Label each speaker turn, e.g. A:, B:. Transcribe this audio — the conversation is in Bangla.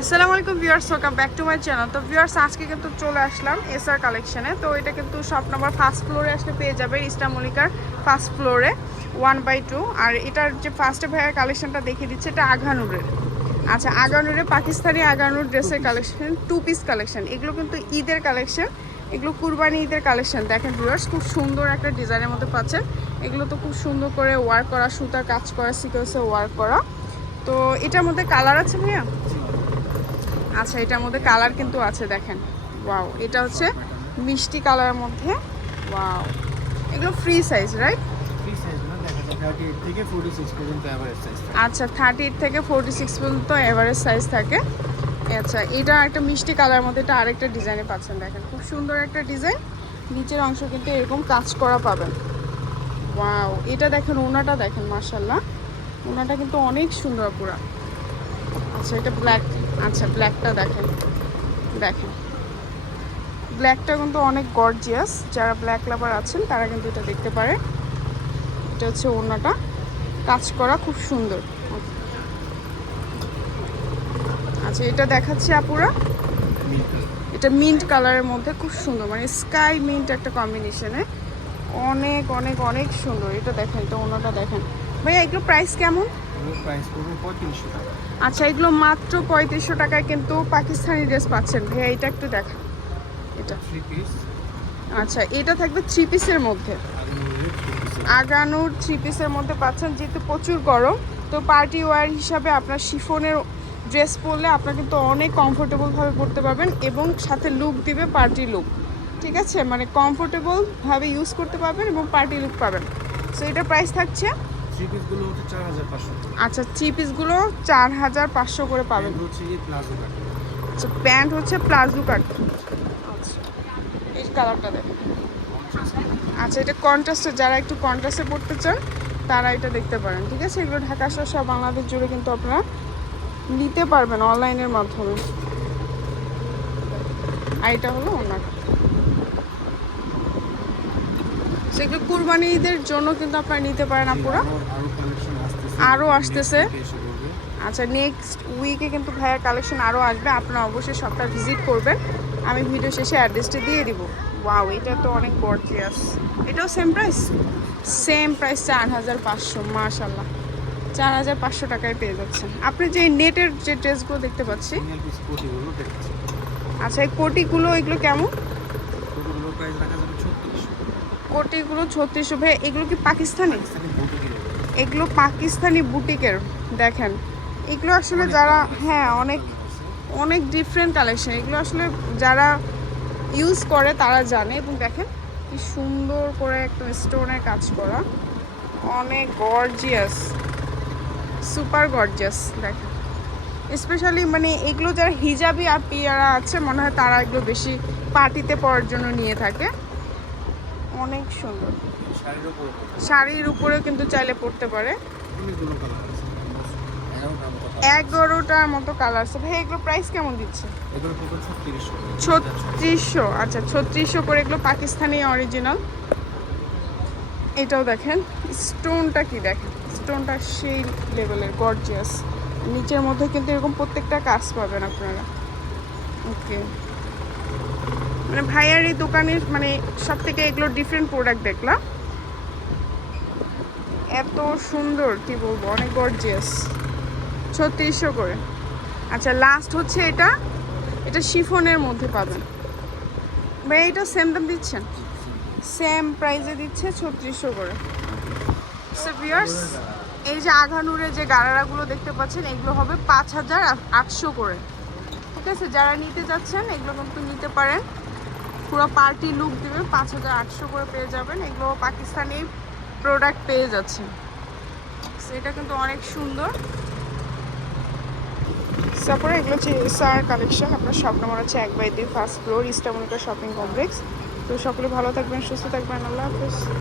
A: আসসালামু আলাইকুম viewers welcome back to my channel তো ভিউয়ার্স, আজকে কিন্তু চলে আসলাম এসআর কালেকশনে তো এটা কিন্তু শপ নাম্বার ফার্স্ট ফ্লোরে আসলে পেয়ে যাবে ইস্টা মল্লিকার ফার্স্ট ফ্লোরে ওয়ান বাই টু আর এটার যে ফার্স্টে ভাইয়ার কালেকশনটা দেখিয়ে দিচ্ছে, এটা আঘানুরের আচ্ছা আগানুরে পাকিস্তানি আগানুর ড্রেসের কালেকশন টু পিস কালেকশন এগুলো কিন্তু ঈদের কালেকশন এগুলো কুরবানি ঈদের কালেকশন দেখেন ভিউয়ার্স, খুব সুন্দর একটা ডিজাইনের মধ্যে পাচ্ছেন। এগুলো তো খুব সুন্দর করে ওয়ার্ক করা, সুতার কাজ করা সিকোয়েন্সে ওয়ার্ক করা। তো এটার মধ্যে কালার আছে ভাইয়া? আচ্ছা এটার মধ্যে কালার কিন্তু আছে দেখেন। ওয়াও এটা হচ্ছে মিষ্টি কালারের মধ্যে। ওয়াও এগুলো free size right
B: free size না দেখা যায় থার্টি এইট থেকে ফোর্টি সিক্স পর্যন্ত অ্যাভারেজ সাইজ
A: আচ্ছা থার্টি এইট থেকে ফোরটি সিক্স পর্যন্ত এভারেজ সাইজ থাকে। আচ্ছা এটা একটা মিষ্টি কালারের মধ্যে এটা আরেকটা ডিজাইনে পাচ্ছেন দেখেন। খুব সুন্দর একটা ডিজাইন নিচের অংশ কিন্তু এরকম কাজ করা পাবেন। ওয়াও এটা দেখেন ওনাটা দেখেন মার্শাল্লাহ ওনাটা কিন্তু অনেক সুন্দর পুরা। আচ্ছা এটা ব্ল্যাক আচ্ছা ব্ল্যাকটা দেখেন। দেখেন। ব্ল্যাকটা কিন্তু অনেক গর্জিয়াস যারা ব্ল্যাক লাভার আছেন, তারা কিন্তু এটা দেখতে পারে এটা হচ্ছে ওনাটা কাজ করা খুব সুন্দর। আচ্ছা এটা দেখাচ্ছি আপুরা। এটা মিন্ট কালারের মধ্যে খুব সুন্দর। মানে স্কাই মিন্ট একটা কম্বিনেশনে অনেক অনেক অনেক সুন্দর। এটা দেখেন, এটা ওনাটা দেখেন। ভাইয়া এগুলো প্রাইস কেমন?
B: প্রাইস পড়বে পঁয়ত্রিশশো টাকা।
A: আচ্ছা এগুলো মাত্র পঁয়ত্রিশশো টাকায় কিন্তু পাকিস্তানি ড্রেস পাচ্ছেন। ভাইয়া এটা একটু দেখা। এটা।
B: থ্রি পিস
A: আচ্ছা এটা থাকবে থ্রি পিসের মধ্যে। আগানোর থ্রি পিসের মধ্যে পাচ্ছেন যেহেতু প্রচুর গরম তো পার্টি ওয়্যার হিসাবে আপনার শিফনের ড্রেস পরলে আপনার কিন্তু অনেক কমফোর্টেবলভাবে পরতে পারবেন এবং সাথে লুক দিবে পার্টি লুক ঠিক আছে? মানে কমফোর্টেবলভাবে ইউজ করতে পারবেন এবং পার্টি লুক পাবেন। সো এটার প্রাইস থাকছে
B: থ্রি পিসগুলো হচ্ছে চার হাজার পাঁচশো
A: আচ্ছা থ্রি পিসগুলো চার হাজার পাঁচশো করে পাবেন।
B: হচ্ছে প্লাজো কাট।
A: আচ্ছা প্যান্ট হচ্ছে প্লাজো কাট। আচ্ছা। এই কালারটা দেখেন আচ্ছা এটা কন্ট্রাস্টে যারা একটু কন্ট্রাস্টে পড়তে চান তারা এটা দেখতে পারেন ঠিক আছে? এগুলো ঢাকা সহ সব বাংলাদেশ জুড়ে কিন্তু আপনারা নিতে পারবেন অনলাইনের মাধ্যমে। আর এটা হলো ওনার সেগুলো কুরবানি ঈদের জন্য কিন্তু আপনারা নিতে পারেন আপুরা
B: আরও আসতেছে।
A: আচ্ছা নেক্সট উইকে কিন্তু ভাইয়ার কালেকশন আরও আসবে। আপনারা অবশ্যই সবটা ভিজিট করবেন। আমি ভিডিও শেষে অ্যাড্রেসটা দিয়ে দিব। ওয়াও এটা তো অনেক গর্জিয়াস এটাও সেম প্রাইস সেম প্রাইস চার হাজার পাঁচশো মাশাল্লাহ চার হাজার পাঁচশো টাকায় পেয়ে যাচ্ছেন। আপনি যে নেটের যে ড্রেসগুলো দেখতে পাচ্ছি। আচ্ছা এই কোটিগুলো এগুলো কেমন
B: কোটিগুলোর প্রাইস রাখা যাবে ছত্রিশশো
A: কোটিগুলো ছত্রিশশো ভাই এগুলো কি পাকিস্তানি?
B: পাকিস্তানি
A: এগুলো পাকিস্তানি বুটিকের দেখেন। এগুলো আসলে যারা হ্যাঁ অনেক অনেক ডিফারেন্ট কালেকশন এগুলো আসলে যারা ইউজ করে তারা জানে। এবং দেখেন কি সুন্দর করে একটা স্টোনের কাজ করা। অনেক গর্জিয়াস সুপার গর্জিয়াস দেখেন। স্পেশালি মানে এগুলো যারা হিজাবি আর পিয়ারা আছে মনে হয় তারা এগুলো বেশি পার্টিতে পড়ার জন্য নিয়ে থাকে। অনেক সুন্দর।
B: শাড়ির উপর
A: শাড়ির উপরেও কিন্তু চাইলে পরতে পারে। এগারোটার মতো কালার আছে। ভাই এগুলো প্রাইস কেমন দিচ্ছে?
B: ছত্রিশশো।
A: আচ্ছা ছত্রিশশো করে এগুলো পাকিস্তানি অরিজিনাল এটাও দেখেন। স্টোনটা কি দেখেন? স্টোনটা সেই লেভেলের গর্জিয়াস নিচের মধ্যে কিন্তু এরকম প্রত্যেকটা কাজ পাবেন আপনারা। ওকে মানে ভাইয়ার এই দোকানের মানে সব থেকে এগুলো ডিফারেন্ট প্রোডাক্ট দেখলাম। এত সুন্দর, কি বলব, অনেক গর্জিয়াস ছত্রিশশো করে। আচ্ছা লাস্ট হচ্ছে এটা। এটা শিফনের মধ্যে পাবেন। ভাই এটা সেম দাম দিচ্ছেন? সেম প্রাইসে দিচ্ছে ছত্রিশশো করে। ভিউয়ার্স এই যে আঘানুরে যে গারারাগুলো দেখতে পাচ্ছেন, এগুলো হবে পাঁচ হাজার আটশো করে। ঠিক আছে, যারা নিতে যাচ্ছেন, এগুলো কিন্তু নিতে পারেন। পুরো পার্টি লুক দিবে, পাঁচ হাজার আটশো করে পেয়ে যাবেন। এগুলো পাকিস্তানি প্রোডাক্ট পেয়ে যাচ্ছেন। এটা কিন্তু অনেক সুন্দর। তারপরে এগুলো হচ্ছে এসআর কালেকশন আপনার শপ নম্বর হচ্ছে এক বাই দুই ফার্স্ট ফ্লোর ইস্টামনিকা শপিং কমপ্লেক্স তো সকলে ভালো থাকবেন, সুস্থ থাকবেন, আল্লাহ হাফেজ।